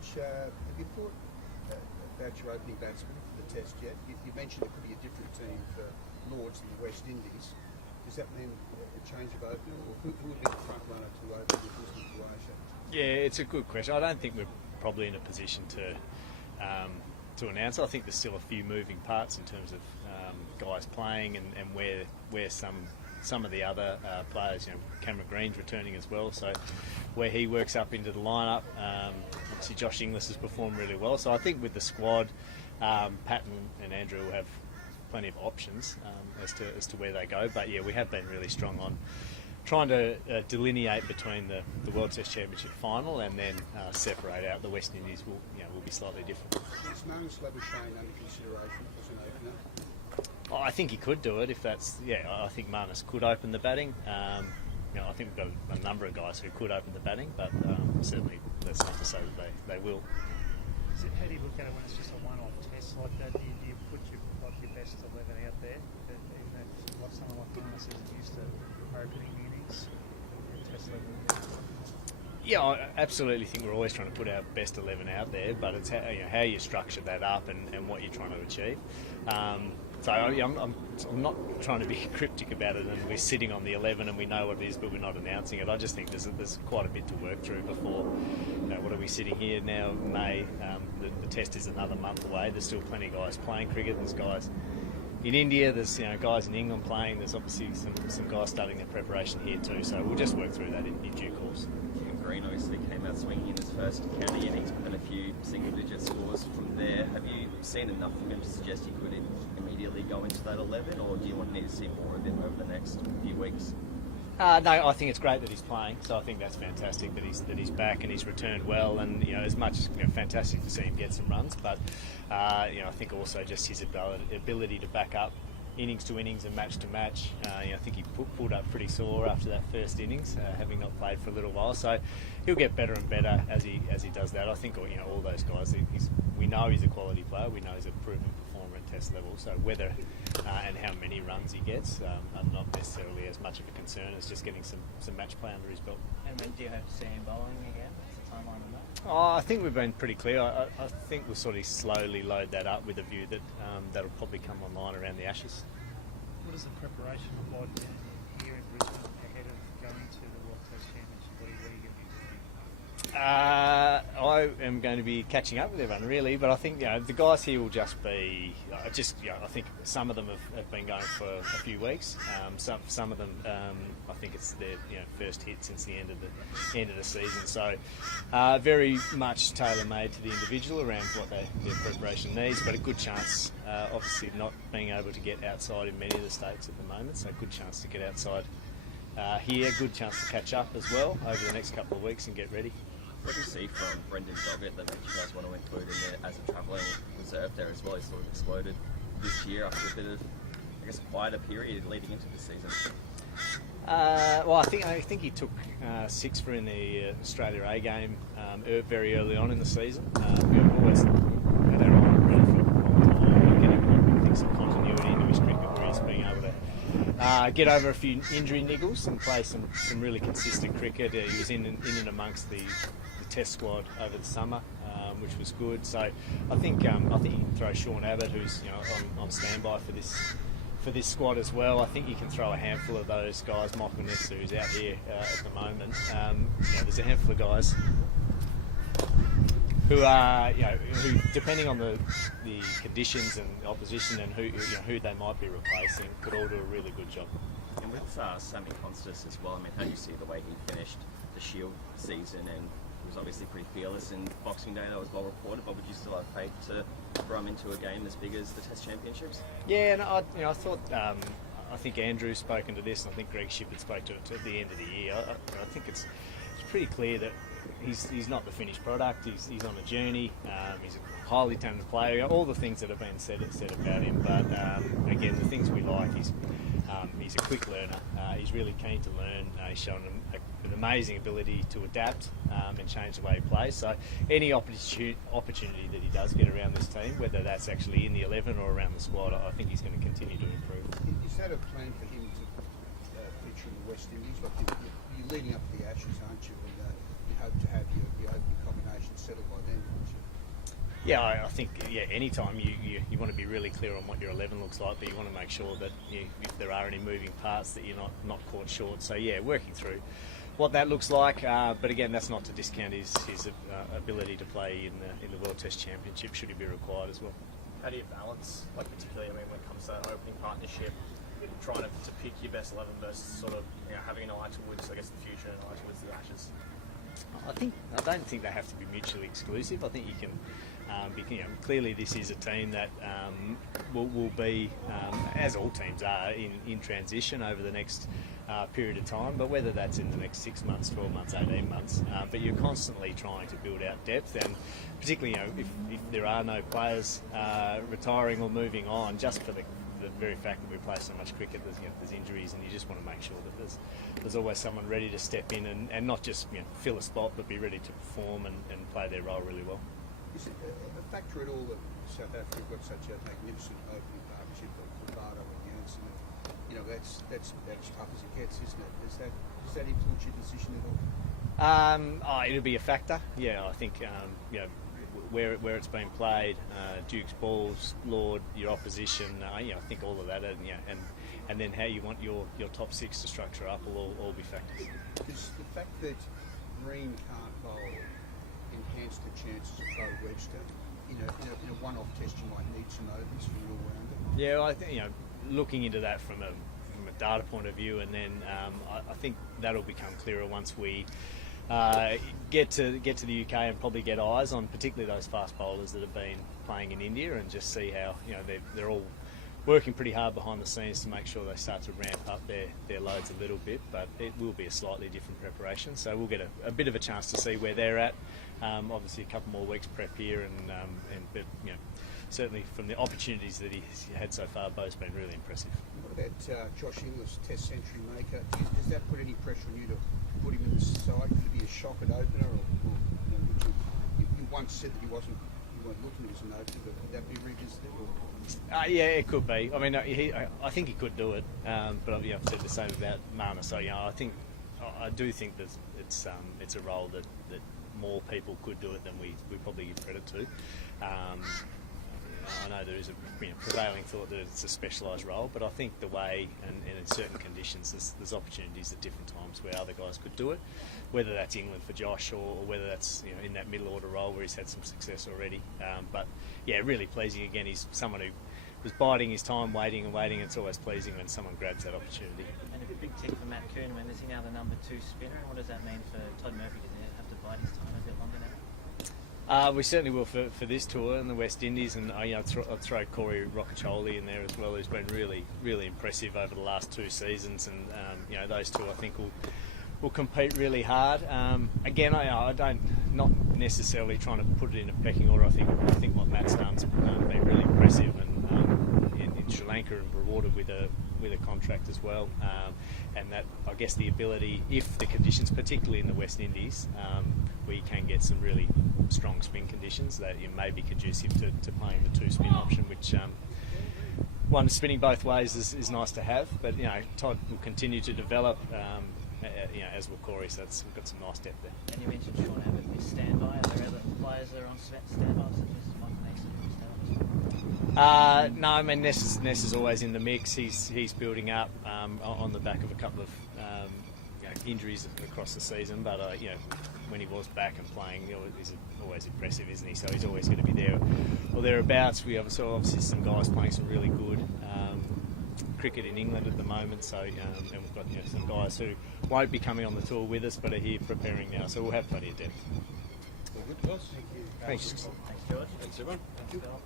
Mitch, have you thought about your opening batsman for the Test yet? You mentioned it could be a different team for Lords than the West Indies. Does that mean a change of opener, or who would be the front runner to open with this situation? Yeah, it's a good question. I don't think we're probably in a position to announce. I think there's still a few moving parts in terms of guys playing and where some of the other players, Cameron Green's returning as well, so where he works up into the lineup. Obviously Josh Inglis has performed really well, so I think with the squad, Pat and Andrew will have plenty of options as to where they go. But yeah, we have been really strong on trying to delineate between the World Test Championship final and then separate out the West Indies will be slightly different. Is Marnus Labuschagne under consideration as an opener? I think he could do it if that's... Yeah, I think Marnus could open the batting. I think we've got a number of guys who could open the batting, but certainly that's not to say that they will. So how do you look at it when it's just a one-off test like that? Do you put your best 11 out there? Even if someone like Marnus isn't used to opening innings at test level? Yeah, I absolutely think we're always trying to put our best 11 out there, but it's how you structure that up and what you're trying to achieve. So I'm not trying to be cryptic about it, and we're sitting on the 11 and we know what it is, but we're not announcing it. I just think there's quite a bit to work through before. What are we sitting here now? May. The test is another month away. There's still plenty of guys playing cricket. There's guys in India. There's guys in England playing. There's obviously some guys starting their preparation here too. So we'll just work through that in due course. Green obviously came out swinging in his first county innings, but then a few single-digit scores from there. Have you seen enough of him to suggest he could immediately go into that 11, or do you need to see more of him over the next few weeks? No, I think it's great that he's playing. So I think that's fantastic that he's back and he's returned well. And as much fantastic to see him get some runs, but I think also just his ability to back up innings to innings and match to match. I think he pulled up pretty sore after that first innings, having not played for a little while. So he'll get better and better as he does that. I think all those guys. We know he's a quality player. We know he's a proven performer at Test level. So whether and how many runs he gets are not necessarily as much of a concern as just getting some match play under his belt. And when do you hope to see him bowling again? What's the timeline on that? I think we've been pretty clear. I think we'll sort of slowly load that up with a view that that'll probably come online around the Ashes. What does the preparation look like here in Brisbane ahead of going to the World Test Championship? What are you going to be doing? I am going to be catching up with everyone really, but I think the guys here will just be. I think some of them have been going for a few weeks. Some of them, I think it's their first hit since the end of the season. So very much tailor made to the individual around what their preparation needs, but a good chance. Obviously, not being able to get outside in many of the states at the moment, so good chance to get outside here. Good chance to catch up as well over the next couple of weeks and get ready. What do you see from Brendan Doggett that makes you guys want to include him there as a travelling reserve there as well? He's sort of exploded this year after a bit of, a quieter period leading into the season. Well, I think he took 6 for in the Australia A game very early on in the season. We've always had our eye on Brendan for a long time, getting some continuity into his cricket where he's being able to get over a few injury niggles and play some really consistent cricket. He was in and amongst the Test squad over the summer, which was good. So I think you can throw Sean Abbott, who's on standby for this squad as well. I think you can throw a handful of those guys. Michael Ness, who's out here at the moment. There's a handful of guys who are, who depending on the conditions and opposition and who they might be replacing, could all do a really good job. And with Sammy Constas as well, how do you see the way he finished the Shield season? And he was obviously pretty fearless in Boxing Day. That was well reported. But would you still have faith to throw him into a game as big as the Test Championships? Yeah, and I thought. I think Andrew's spoken to this, and I think Greg Shipp had spoke to it at the end of the year. I think it's pretty clear that he's not the finished product. He's on a journey. He's a highly talented player. All the things that have been said about him. But again, the things we like, he's a quick learner. He's really keen to learn. He's shown an amazing ability to adapt and change the way he plays. So any opportunity that he does get around this team, whether that's actually in the 11 or around the squad, I think he's going to continue to improve. Is that a plan for him to feature in the West Indies? Like you're leading up to the Ashes, aren't you? And you hope to have your opening combination settled by then. Yeah, I think anytime you want to be really clear on what your 11 looks like, but you want to make sure that if there are any moving parts that you're not caught short. So working through what that looks like. But again, that's not to discount his ability to play in the World Test Championship should he be required as well. How do you balance, particularly, when it comes to that opening partnership, trying to pick your best 11 versus sort of having an eye towards, the future and an eye towards the Ashes? I don't think they have to be mutually exclusive. I think you can. Clearly, this is a team that will be, as all teams are, in transition over the next period of time. But whether that's in the next 6 months, 12 months, 18 months, but you're constantly trying to build out depth, and particularly, if there are no players retiring or moving on, just for the very fact that we play so much cricket, there's injuries, and you just want to make sure that there's always someone ready to step in and not just fill a spot, but be ready to perform and play their role really well. Is it a factor at all that South Africa got such a magnificent opening partnership of Bardo and Jansen? That's about as tough as it gets, isn't it? Does that influence your decision at all? It'll be a factor. Yeah, I think where it's been played, Duke's balls, Lord, your opposition. I think all of that, and then how you want your top six to structure up will all be factors. Does the fact that Green can't bowl enhance the chances of Bo Webster? In a one-off test, you might need some overs for your rounder. Yeah, I think looking into that from a data point of view, and then I think that'll become clearer once we get to the UK and probably get eyes on particularly those fast bowlers that have been playing in India, and just see how they're all working pretty hard behind the scenes to make sure they start to ramp up their loads a little bit. But it will be a slightly different preparation, so we'll get a bit of a chance to see where they're at. Obviously, a couple more weeks prep here, but certainly from the opportunities that he's had so far, Bo's been really impressive. What about Josh Inglis, Test century maker? Does that put any pressure on you to put him in the side? Could it be a shock at opener, or you once said that you weren't looking as an opener, but would that be revisited? Yeah, it could be. I mean, I think he could do it, but I've said the same about Mana. So I do think that it's a role that more people could do it than we probably give credit to. I know there is a prevailing thought that it's a specialised role, but I think the way and in certain conditions there's opportunities at different times where other guys could do it, whether that's England for Josh or whether that's in that middle order role where he's had some success already. But really pleasing. Again, he's someone who was biding his time, waiting and waiting. It's always pleasing when someone grabs that opportunity. And a big tick for Matt Kuhneman. Is he now the number 2 spinner? And what does that mean for Todd Murphy? Does he have to bide his time a bit longer now? We certainly will for this tour in the West Indies, and I'd throw Corey Roccaccioli in there as well, who's been really, really impressive over the last 2 seasons, and those two I think will compete really hard. Again, I don't not necessarily trying to put it in a pecking order. I think what Matt's done's been really impressive, and in Sri Lanka, and rewarded with a contract as well, and that I guess the ability, if the conditions, particularly in the West Indies, we can get some really strong spin conditions that may be conducive to playing the 2 spin option, which one spinning both ways is nice to have. But Todd will continue to develop, as will Corey. So we've got some nice depth there. And you mentioned Sean Abbott with standby. Are there other players that are on standby, such as Michael Mason? No, I mean Ness is always in the mix. He's building up on the back of a couple of injuries across the season, but when he was back and playing, he's always impressive, isn't he? So he's always going to be there or thereabouts. We have obviously some guys playing some really good cricket in England at the moment. So and we've got some guys who won't be coming on the tour with us, but are here preparing now. So we'll have plenty of depth. Well, good, boss. Thanks. Thanks, George. Thanks, everyone. Thanks, Phil.